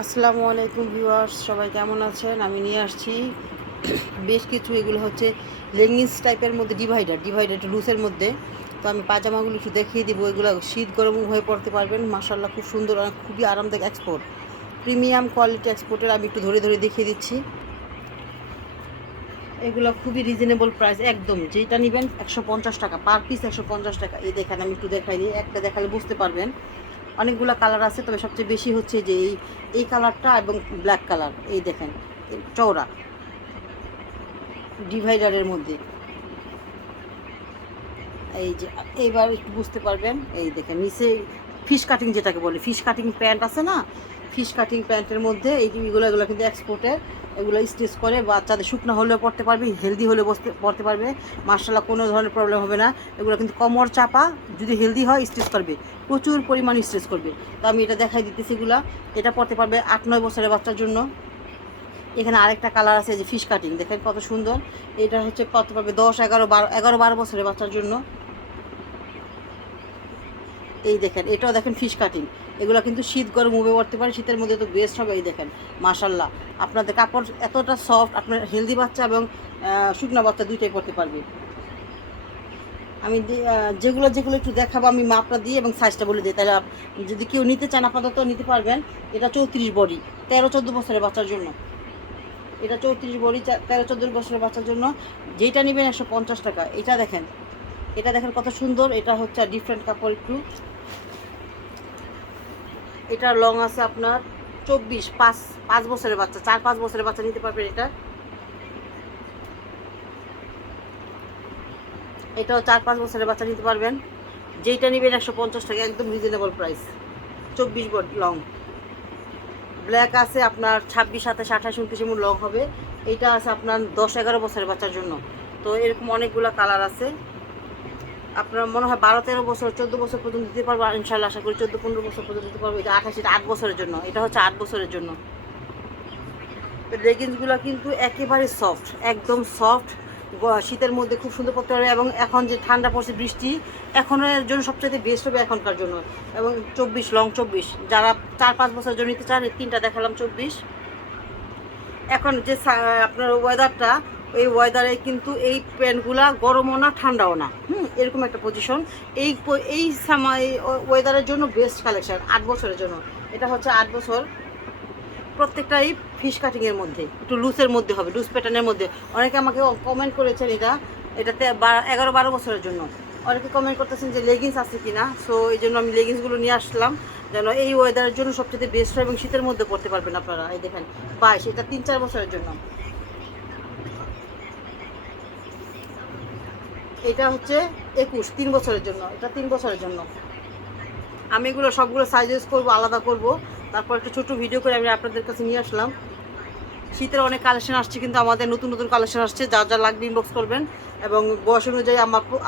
আসসালামু আলাইকুম ভিউয়ার্স, সবাই কেমন আছেন? আমি নিয়ে আসছি বেশ কিছু, এগুলো হচ্ছে লেগিংস টাইপের মধ্যে ডিভাইডার একটু লুজের মধ্যে। তো আমি পাজামাগুলো একটু দেখিয়ে দিব। এগুলো শীত গরম উভয়ে পড়তে পারবেন। মাশাআল্লাহ, খুব সুন্দর আর খুবই আরামদায়ক, এক্সপোর্ট প্রিমিয়াম কোয়ালিটি এক্সপোর্টের। আমি একটু ধরে ধরে দেখিয়ে দিচ্ছি। এগুলো খুবই রিজনেবল প্রাইস, একদম যেটা নেবেন 150 টাকা পার পিস, 150 টাকা। এই দেখেন, আমি একটু দেখাই দিই, একটা দেখালে বুঝতে পারবেন। অনেকগুলো কালার আছে, তবে সবচেয়ে বেশি হচ্ছে যে এই কালারটা এবং ব্ল্যাক কালার। এই দেখেন, চওড়া ডিভাইডারের মধ্যে। এই যে এইবার একটু বুঝতে পারবেন। এই দেখেন নিচে ফিশ কাটিং, যেটাকে বলে ফিশ কাটিং প্যান্ট আছে না, ফিশ কাটিং প্যান্টের মধ্যে এগুলো কিন্তু এক্সপোর্টের। এগুলো স্টিচ করে বাচ্চাদের শুকনো হলেও পড়তে পারবে, হেলদি হলেও পড়তে পারবে। মাশাআল্লাহ, কোনো ধরনের প্রবলেম হবে না। এগুলো কিন্তু কোমর চাপা, যদি হেলদি হয় স্টিচ করবে, প্রচুর পরিমাণ স্টিচ করবে। তো আমি এটা দেখাই দিতেছি। এগুলা এটা পড়তে পারবে 8-9 বছরের বাচ্চার জন্য। এখানে আরেকটা কালার আছে, যে ফিশ কাটিং, দেখেন কত সুন্দর। এটা হচ্ছে পড়তে পারবে 10-11-12 বছরের বাচ্চার জন্য। এই দেখেন, এটাও দেখেন ফিশ কাটিং। এগুলো কিন্তু শীত গরম উভয় পড়তে পারে, শীতের মধ্যে তো বেস্ট হবে। এই দেখেন মাশাআল্লাহ, আপনাদের কাপড় এতটা সফট, আপনার হেলদি বাচ্চা এবং শুকনো বাচ্চা দুইটাই পড়তে পারবে। আমি যেগুলো যেগুলো একটু দেখাবো, আমি মাপটা দিয়ে এবং সাইজটা বলে দিই, তাহলে যদি কেউ নিতে চান আপাতত নিতে পারবেন। এটা 34 বডি, 13-14 বছরের বাচ্চার জন্য। এটা 34 বডি, 13-14 বছরের বাচ্চার জন্য। যেটা নেবেন 150 টাকা। এটা দেখেন, এটা দেখেন কত সুন্দর। এটা হচ্ছে ডিফারেন্ট কাপড় একটু। এটা লং আছে আপনার 24, 5 বছরের বাচ্চা, 4-5 বছরের বাচ্চা নিতে পারবেন। এটাও 4-5 বছরের বাচ্চা নিতে পারবেন। যেইটা নেবেন 150 টাকা, একদম রিজনেবল প্রাইস। 24 লং। ব্ল্যাক আছে আপনার 26, 27, 28, 29 এমন লং হবে। এইটা আছে আপনার 10-11 বছরের বাচ্চার জন্য। তো এরকম অনেকগুলো কালার আছে। আপনার মনে হয় 12-13 বছর, 14 বছর পর্যন্ত দিতে পারবো ইনশাল্লাহ, আশা করি 14-15 বছর পর্যন্ত দিতে পারবো। এটা 28, এটা 8 বছরের জন্য। এটা হচ্ছে 8 বছরের জন্য। লেগিংসগুলো কিন্তু একেবারে সফট, একদম সফট। শীতের মধ্যে খুব সুন্দর পড়তে পারবে, এবং এখন যে ঠান্ডা পড়ছে, বৃষ্টি, এখনের জন্য সবচেয়ে বেস্ট হবে এখনকার জন্য। এবং 24 লং, 24 যারা 4-5 বছরের জন্য নিতে চান, তিনটা দেখালাম 24। এখন যে আপনার ওয়েদারটা, এই ওয়েদারে কিন্তু এই প্যান্টগুলা গরমও না ঠান্ডাও না, এরকম একটা পজিশন। এই সময় ওয়েদারের জন্য বেস্ট কালেকশন 8 বছরের জন্য। এটা হচ্ছে 8 বছর। প্রত্যেকটাই ফিশ কাটিংয়ের মধ্যে, একটু লুজের মধ্যে হবে, লুজ প্যাটার্নের মধ্যে। অনেকে আমাকে কমেন্ট করেছেন এটাতে 11-12 বছরের জন্য। অনেকে কমেন্ট করতেছেন যে লেগিংস আছে কিনা। সো এই জন্য আমি লেগিংসগুলো নিয়ে আসলাম, যেন এই ওয়েদারের জন্য সবচেয়ে বেস্ট হয় এবং শীতের মধ্যে পড়তে পারবেন আপনারা। এই দেখেন 22, এটা 3-4 বছরের জন্য। এটা হচ্ছে 21, 3 বছরের জন্য। এটা 3 বছরের জন্য। আমি এগুলো সবগুলো সাইজেস করবো, আলাদা করব, তারপর একটা ছোটো ভিডিও করে আমি আপনাদের কাছে নিয়ে আসলাম। শীতের অনেক কালেকশন আসছে, কিন্তু আমাদের নতুন নতুন কালেকশন আসছে। যা যা লাগবে ইনবক্স করবেন, এবং বয়স অনুযায়ী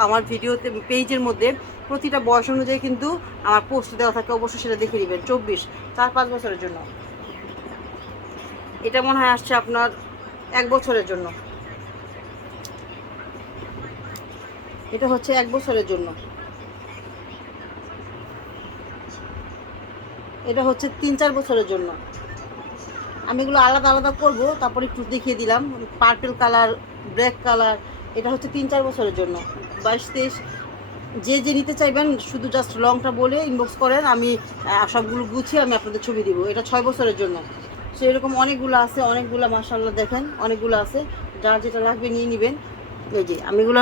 আমার ভিডিওতে পেজের মধ্যে প্রতিটা বয়স অনুযায়ী কিন্তু আমার পোস্ট দেওয়া থাকে, অবশ্যই সেটা দেখে নেবেন। 24, 4-5 বছরের জন্য। এটা মনে হয় আসছে আপনার 1 বছরের জন্য। এটা হচ্ছে 1 বছরের জন্য। এটা হচ্ছে 3-4 বছরের জন্য। আমি এগুলো আলাদা আলাদা করব, তারপর একটু দেখিয়ে দিলাম। Purple colour, black colour. এটা হচ্ছে 3-4 বছরের জন্য। 22-23 যে যে নিতে চাইবেন, শুধু জাস্ট লংটা বলে ইনবক্স করেন, আমি সবগুলো গুছিয়ে আমি আপনাদের ছবি দিব। এটা 6 বছরের জন্য। সো এরকম অনেকগুলো আছে, অনেকগুলো মাশাআল্লাহ দেখেন, অনেকগুলো আছে। যার যেটা লাগবে নিয়ে নেবেন। এই যে আমি এগুলো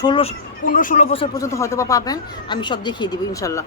15-16 বছর পর্যন্ত হয়তো বা পাবেন, আমি সব দেখিয়ে দিব ইনশাল্লাহ।